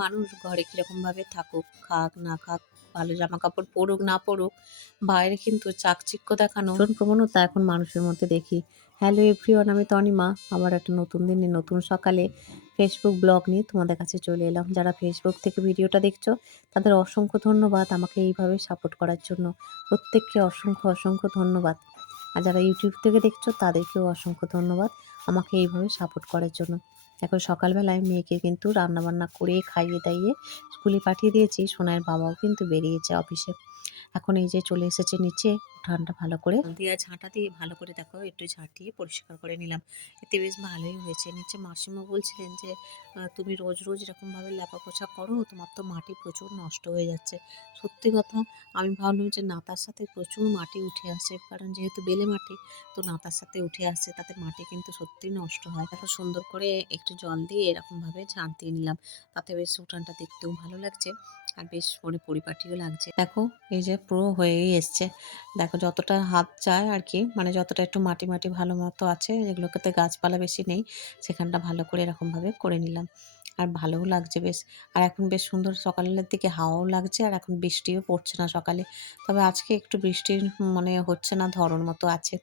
মানুষ ঘরে কিরকমভাবে থাকুক, খাক না খাক, ভালো জামা কাপড় পরুক না পরুক, বাইরে কিন্তু চাকচিক্য দেখানো ভীষণ প্রবণতা এখন মানুষের মধ্যে দেখি। হ্যালো এভরিওয়ান, আমি তনিমা। আবার একটা নতুন দিনে নতুন সকালে ফেসবুক ব্লগ নিয়ে তোমাদের কাছে চলে এলাম। যারা ফেসবুক থেকে ভিডিওটা দেখছো তাদের অসংখ্য ধন্যবাদ আমাকে এইভাবে সাপোর্ট করার জন্য। প্রত্যেককে অসংখ্য অসংখ্য ধন্যবাদ। আর যারা ইউটিউব থেকে দেখছো তাদেরকেও অসংখ্য ধন্যবাদ আমাকে এইভাবে সাপোর্ট করার জন্য। এখন সকালবেলায় মেয়েকে কিন্তু রান্নাবান্না করে খাইয়ে দাইয়ে স্কুলে পাঠিয়ে দিয়েছি। সোনাইয়ের বাবাও কিন্তু বেরিয়েছে অফিসে। এখন এই যে চলে এসেছে নিচে, উঠানটা ভালো করে দিয়ে ঝাঁটা দিয়ে ভালো করে দেখো একটু ঝাঁটিয়ে পরিষ্কার করে নিলাম। এতে বেশ ভালোই হয়েছে। নিচে মাসিমা বলছিলেন যে তুমি রোজ রোজ এরকমভাবে লেপা পোছা করো, তোমার তো মাটি প্রচুর নষ্ট হয়ে যাচ্ছে। সত্যি কথা, আমি ভাবলাম যে নাতার সাথে প্রচুর মাটি উঠে আসে, কারণ যেহেতু বেলে মাটি, তো নাতার সাথে উঠে আসছে, তাতে মাটি কিন্তু সত্যিই নষ্ট হয়। এখন সুন্দর করে একটু জল দিয়ে এরকমভাবে ঝাঁট দিয়ে নিলাম, তাতে বেশ উঠানটা দেখতেও ভালো লাগছে আর বেশ পরিপাটিও লাগছে। দেখো এই যে পুরো হয়েই এসছে। দেখো যতটা হাত যায় আর কি, মানে যতটা একটু মাটি মাটি ভালো মতো আছে, যেগুলোতে গাছপালা বেশি নেই, সেখানটা ভালো করে এরকমভাবে করে নিলাম। আর ভালোও লাগছে বেশ। আর এখন বেশ সুন্দর সকালের দিকে হাওয়াও লাগছে, আর এখন বৃষ্টিও পড়ছে না সকালে। তবে আজকে একটু বৃষ্টির মানে হচ্ছে না, ধরন মতো আছে।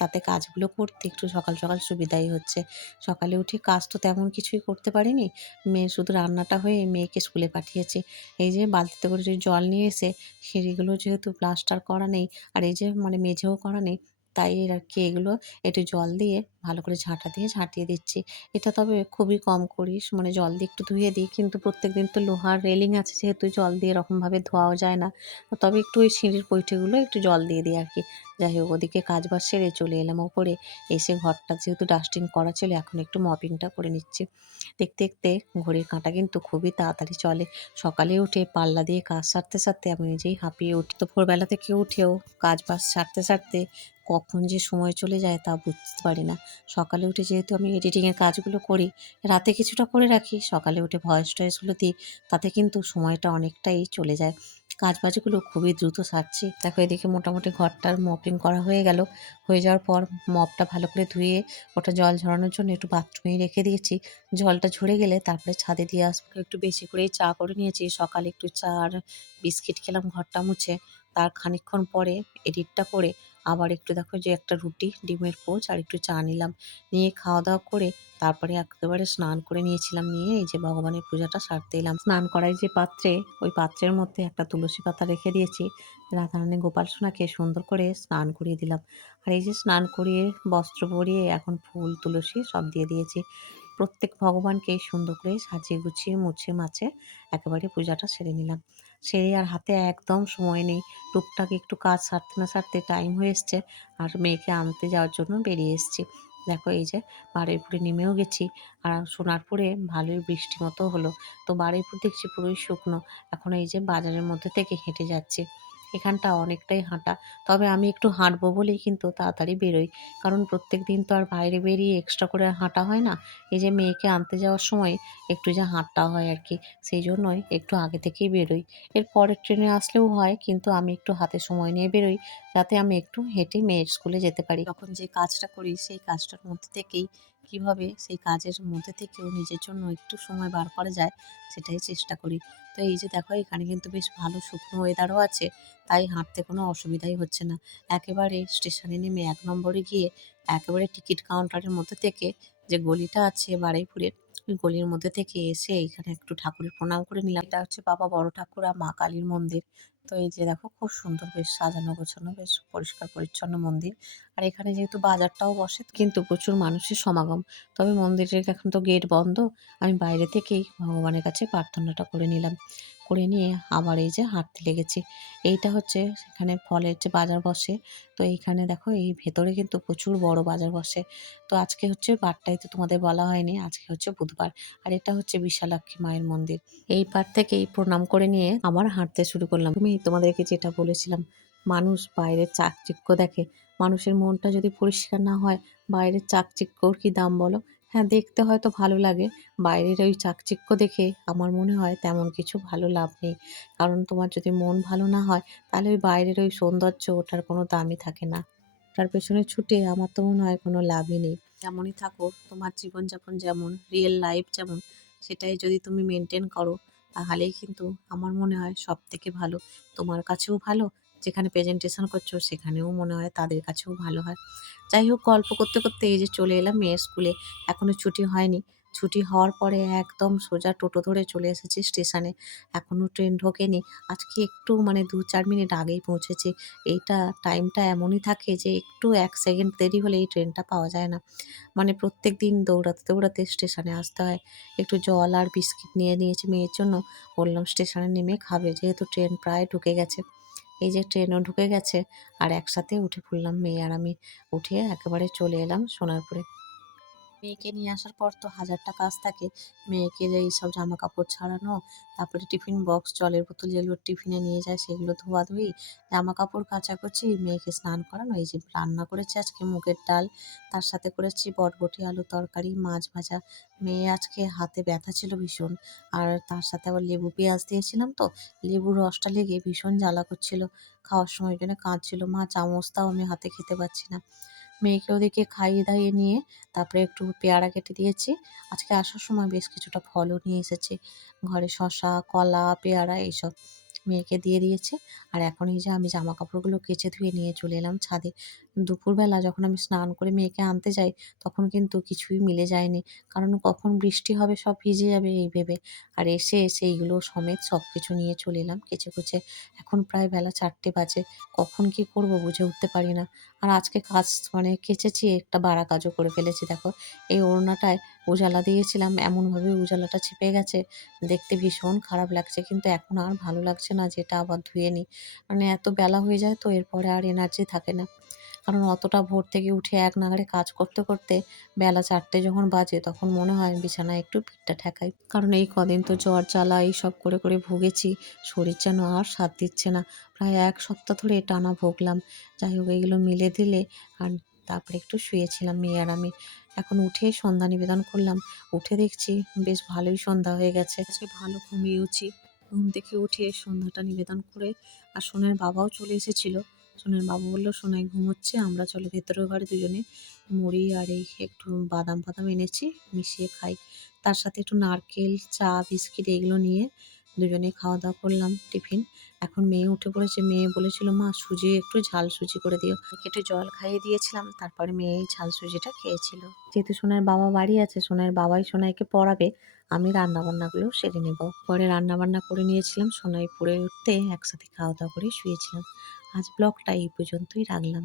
তাতে কাজগুলো করতে একটু সকাল সকাল সুবিধাই হচ্ছে। সকালে উঠে কাজ তো তেমন কিছুই করতে পারিনি। মেয়ে শুধু রান্নাটা হয়ে মেয়েকে স্কুলে পাঠিয়েছি। এই যে বালতিতে করে যে জল নিয়ে এসে সিঁড়িগুলো যেহেতু প্লাস্টার করা নেই, আর এই যে মানে মেঝেও করা নেই, তাই আর কি এগুলো একটু জল দিয়ে ভালো করে ঝাঁটা দিয়ে ঝাঁটিয়ে দিচ্ছি। এটা তবে খুবই কম করিস, মানে জল দিয়ে একটু ধুয়ে দিই, কিন্তু প্রত্যেকদিন তো লোহার রেলিং আছে, যেহেতু জল দিয়ে এরকমভাবে ধোয়াও যায় না। তবে একটু ওই সিঁড়ির পৈঠেগুলো একটু জল দিয়ে দিই আর কি। যাই হোক, ওদিকে কাজ বাজ সেরে চলে এলাম ওপরে। এসে ঘরটা যেহেতু ডাস্টিং করা ছিল, এখন একটু মপিংটা করে নিচ্ছি। দেখতে দেখতে ঘড়ির কাঁটা কিন্তু খুবই তাড়াতাড়ি চলে। সকালে উঠে পাল্লা দিয়ে কাজ সারতে সারতে আমি নিজেই হাঁপিয়ে উঠি। তো ভোরবেলা থেকে উঠেও কাজ বাজ সারতে সারতে কখন যে সময় চলে যায় তা বুঝতে পারি না। সকালে উঠে যেহেতু আমি এডিটিংয়ের কাজগুলো করি, রাতে কিছুটা করে রাখি, সকালে উঠে ভয়েস টয়েসগুলো দিই, তাতে কিন্তু সময়টা অনেকটাই চলে যায়। কাজবাজগুলো খুবই দ্রুত সারছি। দেখো এদিকে মোটামুটি ঘরটার মপিং করা হয়ে গেল। হয়ে যাওয়ার পর মপটা ভালো করে ধুয়ে ওটা জল ঝরানোর জন্য একটু বাথরুমেই রেখে দিয়েছি। জলটা ঝরে গেলে তারপরে ছাদে দিয়ে আসবো। একটু বেশি করেই চা করে নিয়েছি। সকালে একটু চা আর বিস্কিট খেলাম ঘরটা মুছে। তার খানিকক্ষণ পরে এডিটটা করে আবার একটু দেখো যে একটা রুটি, ডিমের পোচ আর একটু চা নিলাম। নিয়ে খাওয়া দাওয়া করে তারপরে একেবারে স্নান করে নিয়েছিলাম। নিয়ে এই যে ভগবানের পূজাটা সারতে এলাম। স্নান করার যে পাত্রে, ওই পাত্রের মধ্যে একটা তুলসী পাতা রেখে দিয়েছি। রাধারানী গোপাল সোনাকে সুন্দর করে স্নান করিয়ে দিলাম। আর এই যে স্নান করিয়ে বস্ত্র পরিয়ে এখন ফুল তুলসী সব দিয়ে দিয়েছি। প্রত্যেক ভগবানকে সুন্দর করে সাজিয়ে গুছিয়ে মুছে মাছে একেবারে পূজাটা সেরে নিলাম। সেরে আর হাতে একদম সময় নেই। টুকটাক একটু কাজ সারতে না সারতে টাইম হয়ে এসছে, আর মেয়েকে আনতে যাওয়ার জন্য বেরিয়ে এসেছি। দেখো এই যে বারুইপুরে নেমেও গেছি। আর সোনারপুরে ভালোই বৃষ্টি মতো হলো। তো বারুইপুর দেখছি পুরোই শুকনো। এখন এই যে বাজারের মধ্যে থেকে হেঁটে যাচ্ছি। এখানটা অনেকটাই হাঁটা। তবে আমি একটু হাঁটবো বলেই কিন্তু তাড়াতাড়ি বেরোই। কারণ প্রত্যেকদিন তো আর বাইরে বেরিয়ে এক্সট্রা করে আর হাঁটা হয় না। এই যে মেয়েকে আনতে যাওয়ার সময় একটু যে হাঁটা হয় আর কি, সেই জন্যই একটু আগে থেকেই বেরোই। এর পরের ট্রেনে আসলেও হয়, কিন্তু আমি একটু হাতে সময় নিয়ে বেরোই, যাতে আমি একটু হেঁটে মেয়ের স্কুলে যেতে পারি। যখন যে কাজটা করি সেই কাজটার মধ্যে থেকেই কিভাবে সেই কাজের মধ্যে থেকেও নিজের জন্য একটু সময় বার করা যায়, সেটাই চেষ্টা করি। তো এই যে দেখো এখানে কিন্তু বেশ ভালো শুকনো ওয়েদারও আছে, তাই হাঁটতে কোনো অসুবিধাই হচ্ছে না। একেবারে স্টেশনে নেমে ১ নম্বরে গিয়ে একেবারে টিকিট কাউন্টারের মধ্যে থেকে যে গলিটা আছে বারুইপুরের, ওই গলির মধ্যে থেকে এসে এইখানে একটু ঠাকুরের প্রণাম করে নিলাম। এটা হচ্ছে বাবা বড় ঠাকুর আর মা কালীর মন্দির। তো এই যে দেখো খুব সুন্দর বেশ সাজানো গোছানো, বেশ পরিষ্কার পরিচ্ছন্ন মন্দির। আর এখানে যেহেতু বাজারটাও বসে, কিন্তু প্রচুর মানুষের সমাগম। তবে মন্দিরের এখন তো গেট বন্ধ। আমি বাইরে থেকেই ভগবানের কাছে প্রার্থনাটা করে নিলাম। করে নিয়ে আবার এই যে হাঁটতে লেগেছি। এইটা হচ্ছে সেখানে ফলের যে বাজার বসে। তো এইখানে দেখো এই ভেতরে কিন্তু প্রচুর বড় বাজার বসে। তো আজকে হচ্ছে বারটাই তো তোমাদের বলা হয়নি, আজকে হচ্ছে বুধবার। আর এটা হচ্ছে বিশালাক্ষী মায়ের মন্দির। এই পার থেকেই প্রণাম করে নিয়ে আবার হাঁটতে শুরু করলাম। আমি তোমাদেরকে যেটা বলেছিলাম, মানুষ বাইরের চাকচিক্য দেখে। মানুষের মনটা যদি পরিষ্কার না হয়, বাইরের চাকচিক্যর কি দাম বলো? হ্যাঁ, দেখতে হয়তো ভালো লাগে। বাইরের ওই চাকচিক্য দেখে আমার মনে হয় তেমন কিছু ভালো লাভ নেই। কারণ তোমার যদি মন ভালো না হয়, তাহলে ওই বাইরের ওই সৌন্দর্য, ওটার কোনো দামই থাকে না। ওটার পেছনে ছুটে আমার তো মনে হয় কোনো লাভই নেই। যেমনই থাকো, তোমার জীবনযাপন যেমন, রিয়েল লাইফ যেমন, সেটাই যদি তুমি মেনটেন করো তাহলেই কিন্তু আমার মনে হয় সবথেকে ভালো। তোমার কাছেও ভালো, যেখানে প্রেজেন্টেশন করছো সেখানেও মনে হয় তাদের কাছেও ভালো হয়। যাই হোক, গল্প করতে, করতে এই যে চলে এলাম মেয়ের স্কুলে। এখনো ছুটি হয়নি। ছুটি হওয়ার পরে একদম সোজা টোটো ধরে চলে এসেছি স্টেশনে। এখনো ট্রেন ঢোকেনি। আজকে একটু মানে ২-৪ মিনিট আগেই পৌঁছেছি। এইটা টাইমটা এমনই থাকে যে একটু ১ সেকেন্ড দেরি হলে এই ট্রেনটা পাওয়া যায় না। মানে প্রত্যেকদিন দৌড়াতে, দৌড়াতে স্টেশনে আসতে হয়। একটু জল আর বিস্কিট নিয়ে নিয়েছি মেয়ের জন্য। বললাম স্টেশনে নেমে খাবে, যেহেতু ট্রেন প্রায় ঢুকে গেছে। এই যে ট্রেনও ঢুকে গেছে আর একসাথে উঠে পড়লাম মেয়ে আর আমি। উঠে একেবারে চলে এলাম সোনারপুরে। মেয়েকে নিয়ে আসার পর তো হাজারটা কাজ থাকে। মেয়েকে যে এইসব জামাকাপড় ছাড়ানো, তারপরে টিফিন বক্স, জলের বোতল যেগুলো টিফিনে নিয়ে যায় সেগুলো ধোয়াধুয়ি, জামাকাপড় কাচাকুচি, মেয়েকে স্নান করানো। এই যে রান্না করেছি আজকে মুগের ডাল, তার সাথে করেছি বরবটি আলুর তরকারি, মাছ ভাজা। মেয়ে আজকে হাতে ব্যথা ছিল ভীষণ। আর তার সাথে আবার লেবু পেঁয়াজ দিয়েছিলাম তো, লেবুর রসটা লেগে ভীষণ জ্বালা করছিল। খাওয়ার সময় ওই জন্য কাঁদছিল। মা চামচটাও আমি হাতে খেতে পাচ্ছি না। মেয়েকে ওদিকে খাইয়ে-দাইয়ে নিয়ে তারপরে একটু পেয়ারা কেটে দিয়েছি। আজকে আসার সময় বেশ কিছুটা ফলও নিয়ে এসেছি। ঘরে শসা, কলা, পেয়ারা এইসব মেয়েকে দিয়ে দিয়েছি। আর এখন এই যে আমি জামাকাপড়গুলো কেচে ধুয়ে নিয়ে চলে এলাম ছাদে। দুপুরবেলা যখন আমি স্নান করে মেয়েকে আনতে যাই, তখন কিন্তু কিছুই মিলে যায়নি। কারণ কখন বৃষ্টি হবে সব ভিজে যাবে এই ভেবে। আর এসে সেইগুলো সমেত সবকিছু নিয়ে চলে এলাম কেচে-কুচে। এখন প্রায় বেলা ৪টে বাজে। কখন কি করব বুঝে উঠতে পারি না। আর আজকে কাজ মানে কেচেছি, একটা বাড়া কাজও করে ফেলেছি দেখো। এই ওড়নাটায় উজালা দিয়েছিলাম, এমনভাবে উজালাটা ছিপে গেছে, দেখতে ভীষণ খারাপ লাগছে। কিন্তু এখন আর ভালো লাগছে না যে এটা আবার ধুয়ে নিই। মানে এত বেলা হয়ে যায় তো এরপরে আর এনার্জি থাকে না। কারণ অতটা ভোর থেকে উঠে এক নাগাড়ে কাজ করতে, করতে বেলা ৪টে যখন বাজে তখন মনে হয় বিছানায় একটু পিঠটা ঠেকাই। কারণ এই কদিন তো জ্বর জ্বালা এইসব করে, করে ভুগেছি। শরীর যেন আর সাথ দিচ্ছে না। প্রায় ১ সপ্তাহ ধরে টানা ভুগলাম। যাই হোক, এগুলো মিলে দিলে আর তারপরে একটু শুয়েছিলাম মেয়ে আর আমি। এখন উঠে সন্ধ্যা নিবেদন করলাম। উঠে দেখছি বেশ ভালোই সন্ধ্যা হয়ে গেছে। আজকে ভালো ঘুমিয়েওছি। ঘুম থেকে উঠে সন্ধ্যাটা নিবেদন করে আর সোনার বাবাও চলে এসেছিল। সোনার বাবা বলল, "সোনাই ঘুমোচ্ছে, আমরা চলো ভেতরের ঘরে দুজনে মুড়ি আর এই একটু বাদাম-ফাদাম এনেছি, মিশিয়ে খাই।" তার সাথে একটু নারকেল, চা, বিস্কিট এগুলো নিয়ে দুজনে খাওয়া-দাওয়া করলাম টিফিন। এখন মেয়ে উঠে পড়েছে। মেয়ে বলেছিল, "মা সুজি একটু ঝাল সুজি করে দিও।" ওকে একটু জল খাইয়ে দিয়েছিলাম। তারপরে মেয়ে এই ঝাল সুজিটা খেয়েছিল। যেহেতু সোনার বাবা বাড়ি আছে, সোনার বাবাই সোনাইকে পড়াবে। আমি রান্নাবান্নাগুলো সেরে নেব। পরে রান্নাবান্না করে নিয়েছিলাম। সোনাই পড়ে উঠতে একসাথে খাওয়া-দাওয়া করে শুয়েছিলাম। আজ ব্লগটা এই পর্যন্তই রাখলাম।